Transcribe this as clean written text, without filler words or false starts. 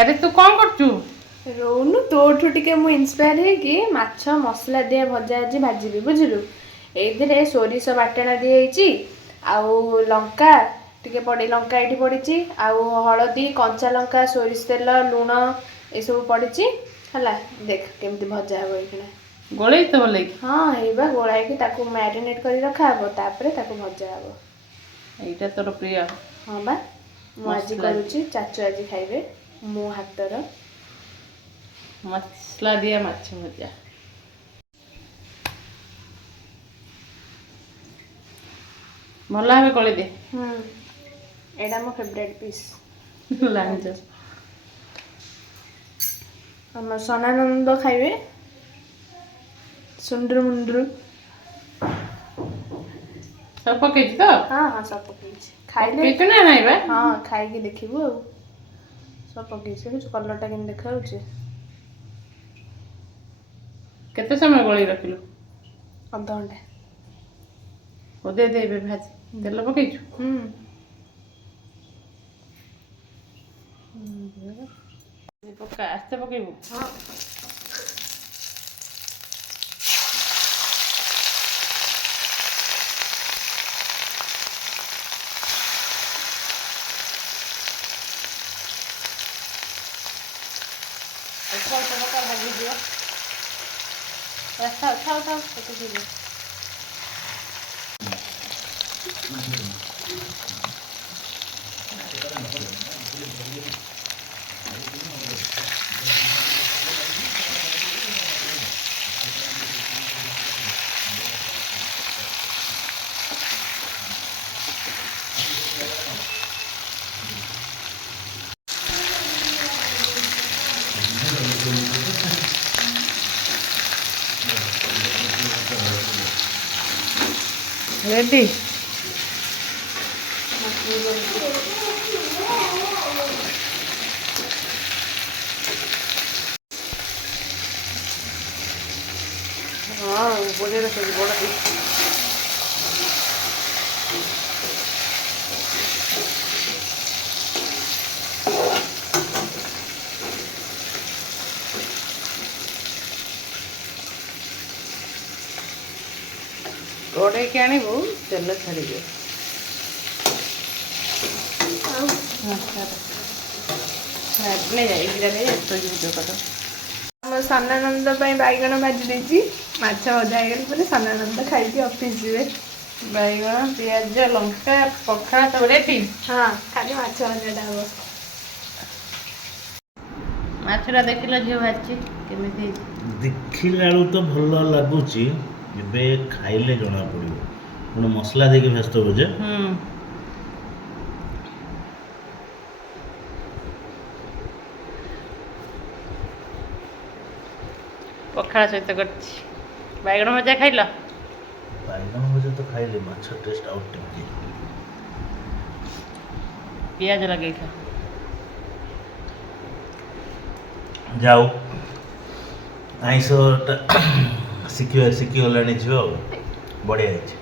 अरे तू कौन करचु रोनु तोठु टिके मु इंस्पायर है कि माछ मसला दिया भजा आज भाजीबी बुझिलु एइथिरे सोरिष बाटना दिए आउ लंका टिके पड़े लंका एठी पड़िची आउ हळदी कंचा लंका सोरिष तेल लूण ए सब पड़िची हला देख केमती भजा हो एखना गोळे तो बोले हां हेबा गोळाई कि ताकू मैरिनेट करी रखा हबो तापरे ताकू भजा हबो एटा तोर प्रिय हां बा मु आज करूची चाचू आज खाइबे मो हातर मसला दिया माछ भजा भला हमें कले दे एडा मो फेवरेट पीस लांज हम सनानंद खाइबे सुंदर मुंदर सब पके तो हां हां सब पके खाइले पके ना नहीं बा हां खाइ के देखिबो सब पके से कुछ कलर टा केन देखाउ छे केते समय गोली रखिलु आधा घंटा ओ दे दे भाज तेल पकेछु पका आस्ते पकेबु हां अच्छा तो पका भाजी दियो ऐसा खाओ खाओ पके दियो रेडी हाँ बढ़िया रखे बड़ा कड़े के आणबू तेल छाड़ी दियो सनानंद बैगण भाजी देती माछ भजा हो सनानंद खाई ऑफिस जीवे बैगण पियाज लंका पखाड़ा सब रेडी हाँ खाली माछ भजा हम माछरा देखिल झील भाजी केमी देखिला तो भल लगुच ए खाइले जना पड़ो पुणी मसला देके भाजत बोझे पखाड़ा सहित कर बैगण भजा खाइल बैगन भजा तो खाइले माछ टेस्ट आउट टिके पियाज लगे खा जाओ आईस शिखी गलानी झील बढ़िया है।